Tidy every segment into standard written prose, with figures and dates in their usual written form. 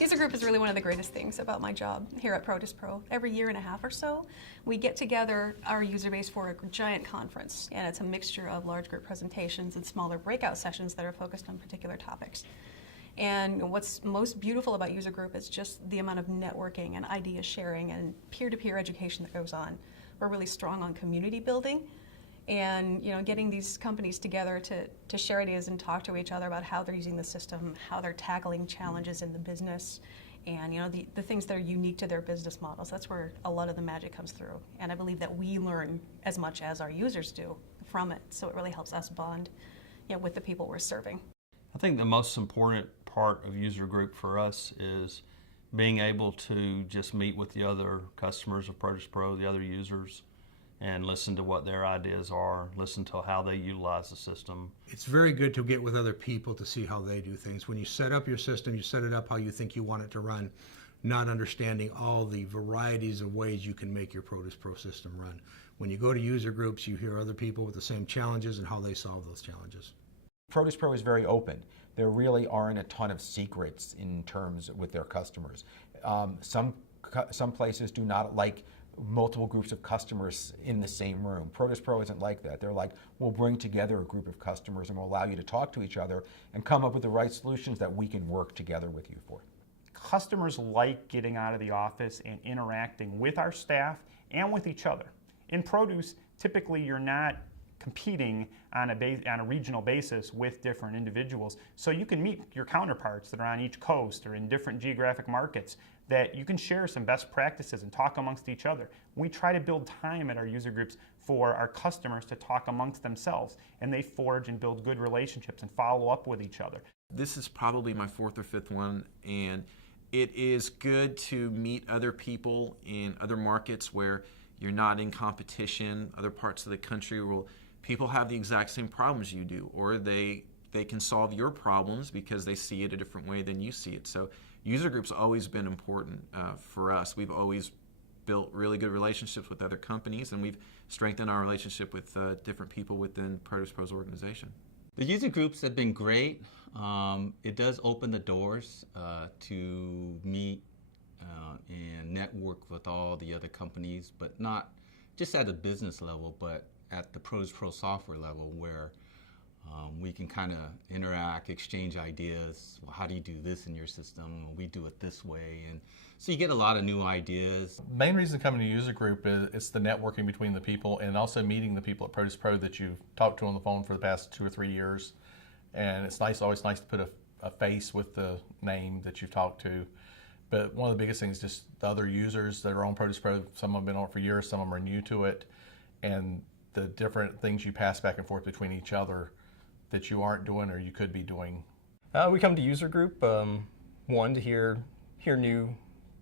User group is really one of the greatest things about my job here at Produce Pro. Every year and a half or so, we get together our user base for a giant conference, and it's a mixture of large group presentations and smaller breakout sessions that are focused on particular topics. And what's most beautiful about user group is just the amount of networking and idea sharing and peer-to-peer education that goes on. We're really strong on community building, and getting these companies together to share ideas and talk to each other about how they're using the system, how they're tackling challenges in the business, and the things that are unique to their business models. That's where a lot of the magic comes through. And I believe that we learn as much as our users do from it. So it really helps us bond with the people we're serving. I think the most important part of user group for us is being able to just meet with the other customers of Produce Pro, the other users, and listen to what their ideas are, listen to how they utilize the system. It's very good to get with other people to see how they do things. When you set up your system, you set it up how you think you want it to run, not understanding all the varieties of ways you can make your Produce Pro system run. When you go to user groups, you hear other people with the same challenges and how they solve those challenges. Produce Pro is very open. There really aren't a ton of secrets in terms with their customers. Some places do not like multiple groups of customers in the same room. Produce Pro isn't like that. They're like, we'll bring together a group of customers and we'll allow you to talk to each other and come up with the right solutions that we can work together with you for. Customers like getting out of the office and interacting with our staff and with each other. In produce, typically you're not competing on a regional basis with different individuals. So you can meet your counterparts that are on each coast or in different geographic markets, that you can share some best practices and talk amongst each other. We try to build time at our user groups for our customers to talk amongst themselves, and they forge and build good relationships and follow up with each other. This is probably my fourth or fifth one, and it is good to meet other people in other markets where you're not in competition, other parts of the country where people have the exact same problems you do, or they can solve your problems because they see it a different way than you see it. So user groups have always been important for us. We've always built really good relationships with other companies, and we've strengthened our relationship with different people within Produce Pro's organization. The user groups have been great. It does open the doors to meet and network with all the other companies, but not just at a business level, but at the Produce Pro software level, where we can kind of interact, exchange ideas. Well, how do you do this in your system? Well, we do it this way. And so you get a lot of new ideas. Main reason coming to user group is it's the networking between the people, and also meeting the people at Produce Pro that you've talked to on the phone for the past 2 or 3 years. And it's always nice to put a face with the name that you've talked to. But one of the biggest things is just the other users that are on Produce Pro. Some have been on it for years, some of them are new to it, and the different things you pass back and forth between each other that you aren't doing or you could be doing. We come to user group, one, to hear new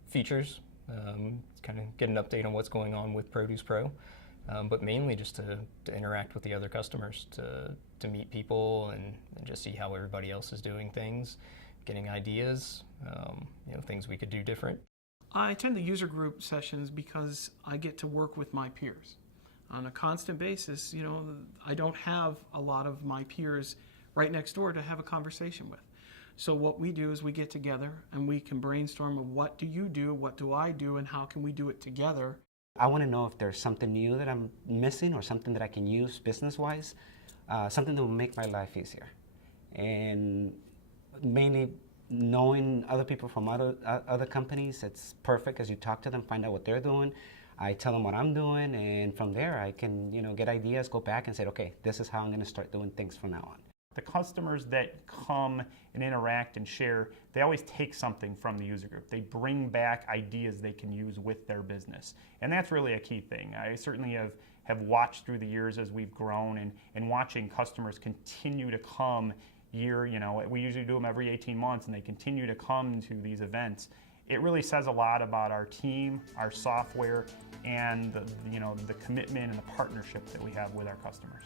features, kind of get an update on what's going on with Produce Pro, but mainly just to interact with the other customers, to meet people and just see how everybody else is doing things, getting ideas, things we could do different. I attend the user group sessions because I get to work with my peers on a constant basis. I don't have a lot of my peers right next door to have a conversation with. So what we do is we get together and we can brainstorm of what do you do, what do I do, and how can we do it together. I want to know if there's something new that I'm missing or something that I can use business-wise, something that will make my life easier. And mainly knowing other people from other companies, it's perfect as you talk to them, find out what they're doing. I tell them what I'm doing, and from there I can get ideas, go back and say, okay, this is how I'm going to start doing things from now on. The customers that come and interact and share, they always take something from the user group. They bring back ideas they can use with their business. And that's really a key thing. I certainly have watched through the years as we've grown and watching customers continue to come year, we usually do them every 18 months, and they continue to come to these events. It really says a lot about our team, our software, and the commitment and the partnership that we have with our customers.